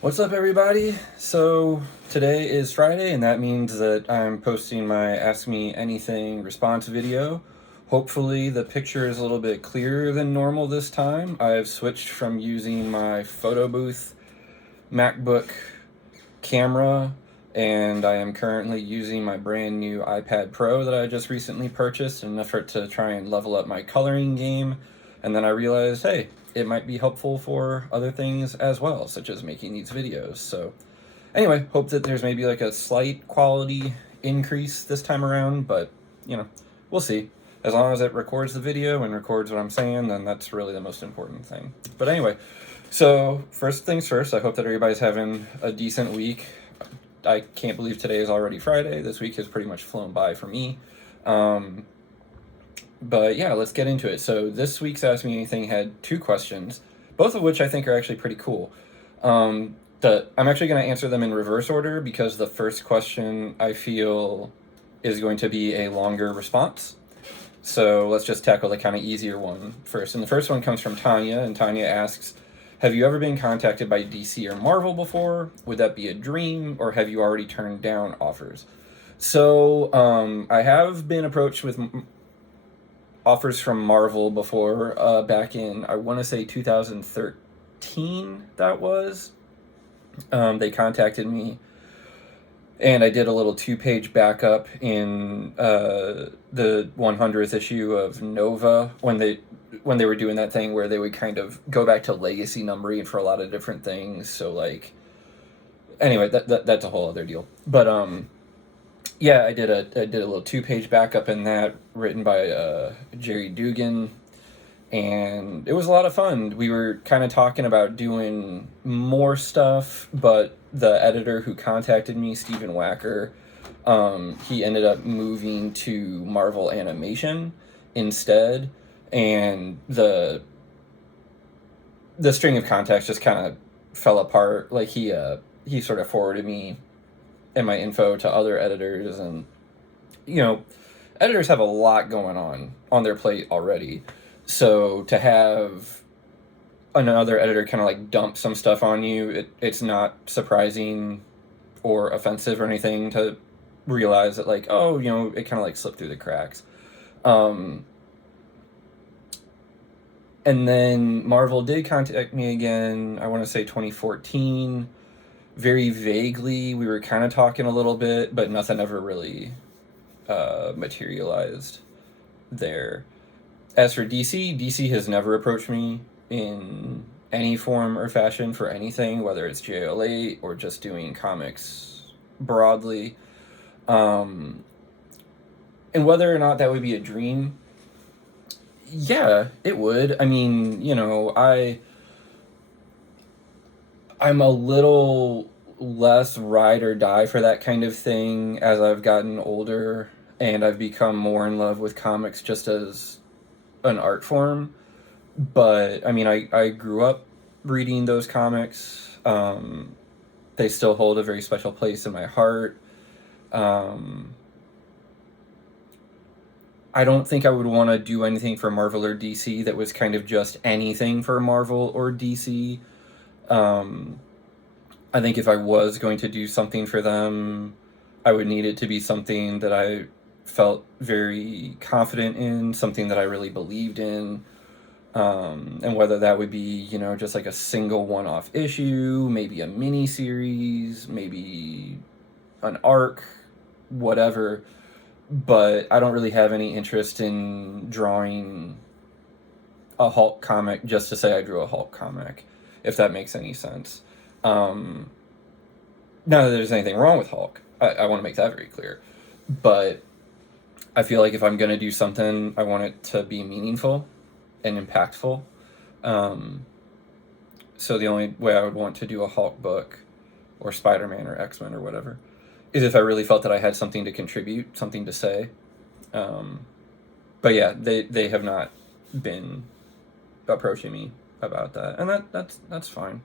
What's up, everybody? So, today is Friday, and that means that I'm posting my Ask Me Anything response video. Hopefully, the picture is a little bit clearer than normal this time. I've switched from using my photo booth MacBook camera, and I am currently using my brand new iPad Pro that I just recently purchased in an effort to try and level up my coloring game. And then I realized, hey, it might be helpful for other things as well, such as making these videos. So, anyway, hope that there's maybe like a slight quality increase this time around, but we'll see. As long as it records the video and records what I'm saying, then that's really the most important thing. But anyway, so first things first, I hope that everybody's having a decent week. I can't believe today is already Friday. This week has pretty much flown by for me. Um, but yeah, let's get into it. So this week's Ask Me Anything had two questions, both of which I think are actually pretty cool. I'm actually going to answer them in reverse order because the first question I feel is going to be a longer response. So let's just tackle the kind of easier one first. And the first one comes from Tanya, and Tanya asks, have you ever been contacted by DC or Marvel before? Would that be a dream, or have you already turned down offers? So I have been approached with offers from Marvel before, back in, I want to say 2013, that was. They contacted me, and I did a little 2-page backup in the 100th issue of Nova when they were doing that thing where they would kind of go back to legacy numbering for a lot of different things. So like, anyway, that's a whole other deal. But yeah, I did a little 2-page backup in that, written by Jerry Dugan, and it was a lot of fun. We were kind of talking about doing more stuff, but the editor who contacted me, Stephen Wacker, he ended up moving to Marvel Animation instead, and the string of contacts just kind of fell apart. Like he sort of forwarded me and my info to other editors, and editors have a lot going on their plate already. So to have another editor kind of like dump some stuff on you, it's not surprising or offensive or anything to realize that, like, oh, it kind of like slipped through the cracks. And then Marvel did contact me again, I want to say 2014. Very vaguely, we were kind of talking a little bit, but nothing ever really materialized there. As for DC has never approached me in any form or fashion for anything, whether it's JL8 or just doing comics broadly. And whether or not that would be a dream, yeah, it would. I mean, I'm a little less ride or die for that kind of thing as I've gotten older and I've become more in love with comics just as an art form. But I mean, I grew up reading those comics. They still hold a very special place in my heart. I don't think I would want to do anything for Marvel or DC that was kind of just anything for Marvel or DC. I think if I was going to do something for them, I would need it to be something that I felt very confident in, something that I really believed in. And whether that would be, just like a single one-off issue, maybe a mini series, maybe an arc, whatever. But I don't really have any interest in drawing a Hulk comic just to say I drew a Hulk comic, if that makes any sense. Not that there's anything wrong with Hulk. I want to make that very clear. But I feel like if I'm going to do something, I want it to be meaningful and impactful. So the only way I would want to do a Hulk book or Spider-Man or X-Men or whatever is if I really felt that I had something to contribute, something to say. But yeah, they have not been approaching me about that, and that's fine,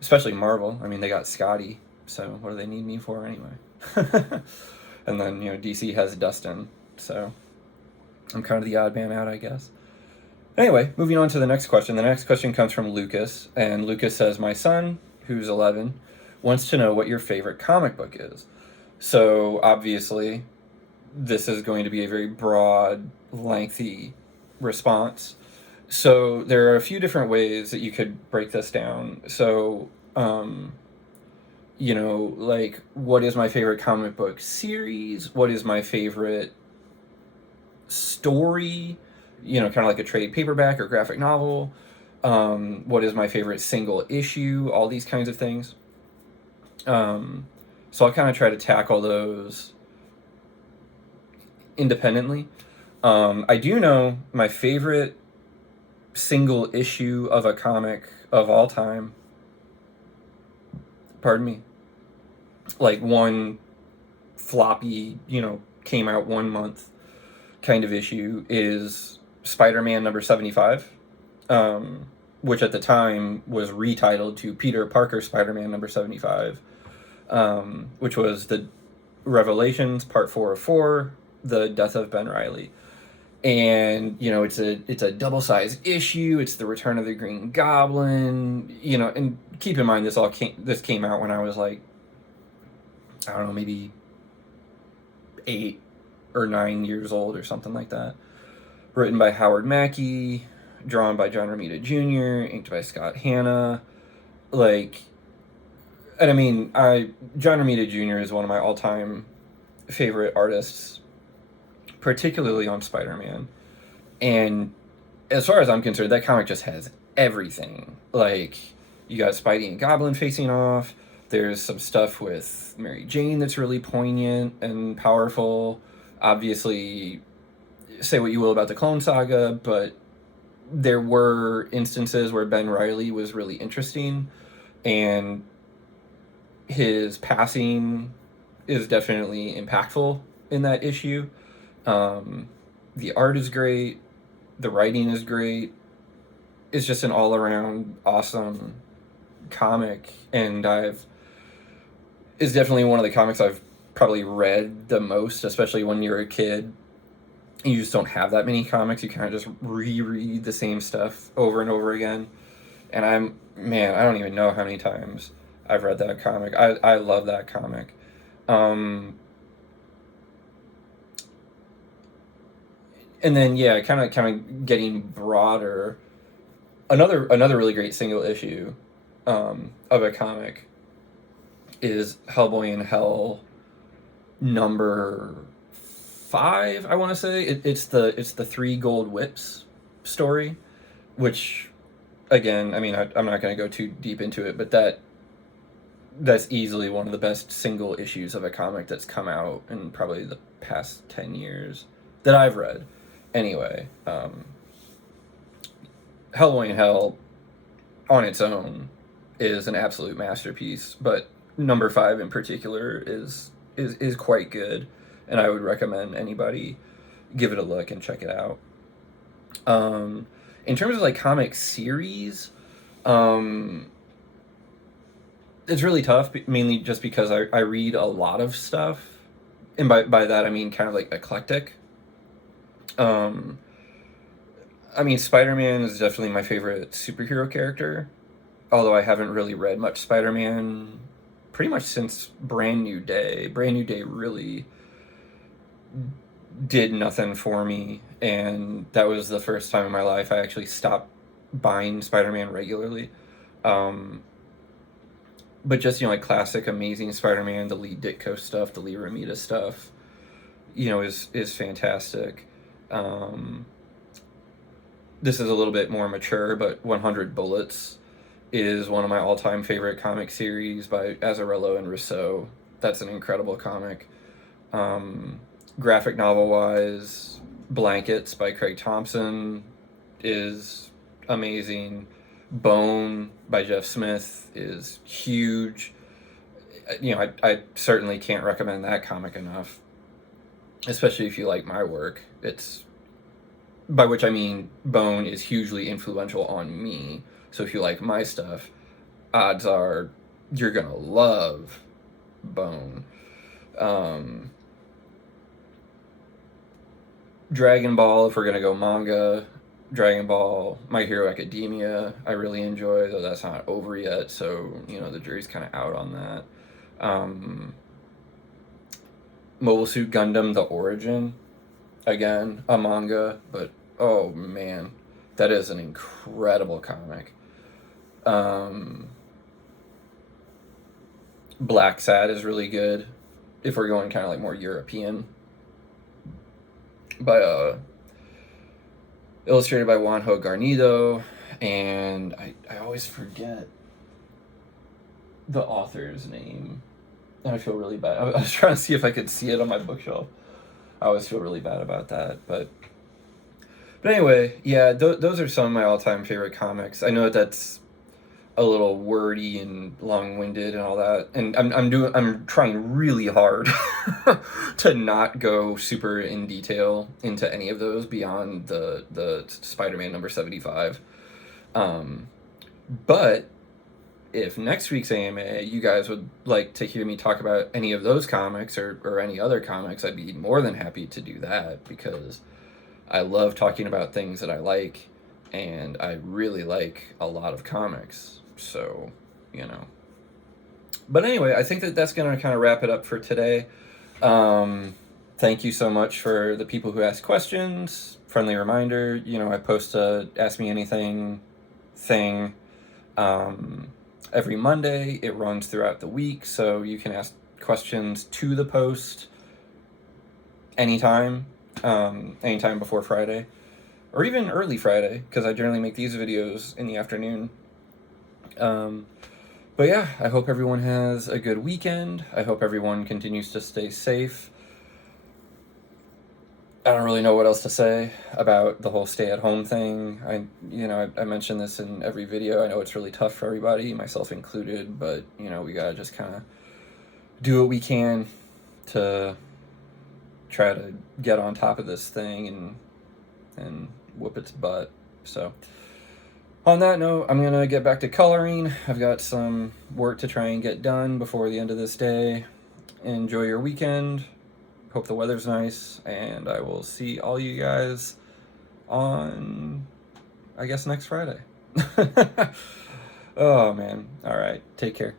Especially Marvel. I mean, they got Scotty, so what do they need me for anyway? And then DC has Dustin, so I'm kind of the odd man out, I guess. Anyway, moving on to the next question. The next question comes from Lucas, and Lucas says, "My son, who's 11, wants to know what your favorite comic book is." So obviously, this is going to be a very broad, lengthy response. So there are a few different ways that you could break this down. So, like, what is my favorite comic book series? What is my favorite story? Kind of like a trade paperback or graphic novel. What is my favorite single issue? All these kinds of things. So I'll kind of try to tackle those independently. I do know my favorite single issue of a comic of all time. Pardon me. Like one floppy, came out 1 month kind of issue is Spider-Man number 75, which at the time was retitled to Peter Parker Spider-Man number 75, which was the Revelations Part 4 of 4, the death of Ben Reilly. And it's a double-sized issue. It's the return of the Green Goblin. And keep in mind this came out when I was like, I don't know, maybe 8 or 9 years old or something like that. Written by Howard Mackie, drawn by John Romita Jr., inked by Scott Hanna. And I mean, John Romita Jr. is one of my all-time favorite artists, particularly on Spider-Man. And as far as I'm concerned, that comic just has everything. Like, you got Spidey and Goblin facing off. There's some stuff with Mary Jane that's really poignant and powerful. Obviously, say what you will about the Clone Saga, but there were instances where Ben Reilly was really interesting, and his passing is definitely impactful in that issue. The art is great. The writing is great. It's just an all-around awesome comic, and it's definitely one of the comics I've probably read the most, especially when you're a kid. You just don't have that many comics. You kind of just reread the same stuff over and over again. And I don't even know how many times I've read that comic. I love that comic. And then kind of getting broader. Another really great single issue of a comic is Hellboy in Hell number 5, I want to say. It's the 3 gold whips story, which, again, I mean, I'm not going to go too deep into it, but that's easily one of the best single issues of a comic that's come out in probably the past 10 years that I've read. Anyway, Hellboy in Hell on its own is an absolute masterpiece, but number 5 in particular is quite good, and I would recommend anybody give it a look and check it out. In terms of like comic series, it's really tough, mainly just because I read a lot of stuff, and by that I mean kind of like eclectic. I mean, Spider-Man is definitely my favorite superhero character, although I haven't really read much Spider-Man pretty much since Brand New Day. Brand New Day really did nothing for me, and that was the first time in my life I actually stopped buying Spider-Man regularly. But just, like classic Amazing Spider-Man, the Lee Ditko stuff, the Lee Romita stuff, is fantastic. This is a little bit more mature, but 100 Bullets is one of my all-time favorite comic series by Azzarello and Rousseau. That's an incredible comic. Graphic novel-wise, Blankets by Craig Thompson is amazing. Bone by Jeff Smith is huge. I certainly can't recommend that comic enough, especially if you like my work. It's, by which I mean Bone is hugely influential on me. So if you like my stuff, odds are you're gonna love Bone. Dragon Ball, if we're gonna go manga, Dragon Ball, My Hero Academia, I really enjoy, though that's not over yet, so, you know, the jury's kind of out on that. Mobile Suit Gundam The Origin, again, a manga, but oh man, that is an incredible comic. Black Sad is really good, if we're going kind of like more European. By illustrated by Juanjo Garnido, and I always forget the author's name. And I feel really bad. I was trying to see if I could see it on my bookshelf. I always feel really bad about that, but anyway, yeah, those are some of my all-time favorite comics. I know that's a little wordy and long-winded and all that, and I'm trying really hard to not go super in detail into any of those beyond the Spider-Man number 75. But if next week's AMA you guys would like to hear me talk about any of those comics or any other comics, I'd be more than happy to do that, because I love talking about things that I like, and I really like a lot of comics. So, you know. But anyway, I think that's going to kind of wrap it up for today. Thank you so much for the people who asked questions. Friendly reminder, you know, I post a Ask Me Anything thing every Monday. It runs throughout the week, so you can ask questions to the post anytime before Friday, or even early Friday, because I generally make these videos in the afternoon. But yeah, I hope everyone has a good weekend. I hope everyone continues to stay safe. I don't really know what else to say about the whole stay-at-home thing. I mention this in every video. I know it's really tough for everybody, myself included, but, you know, we gotta just kind of do what we can to try to get on top of this thing and whoop its butt. So, on that note, I'm gonna get back to coloring. I've got some work to try and get done before the end of this day. Enjoy your weekend. Hope the weather's nice, and I will see all you guys on, I guess, next Friday. Oh, man. All right. Take care.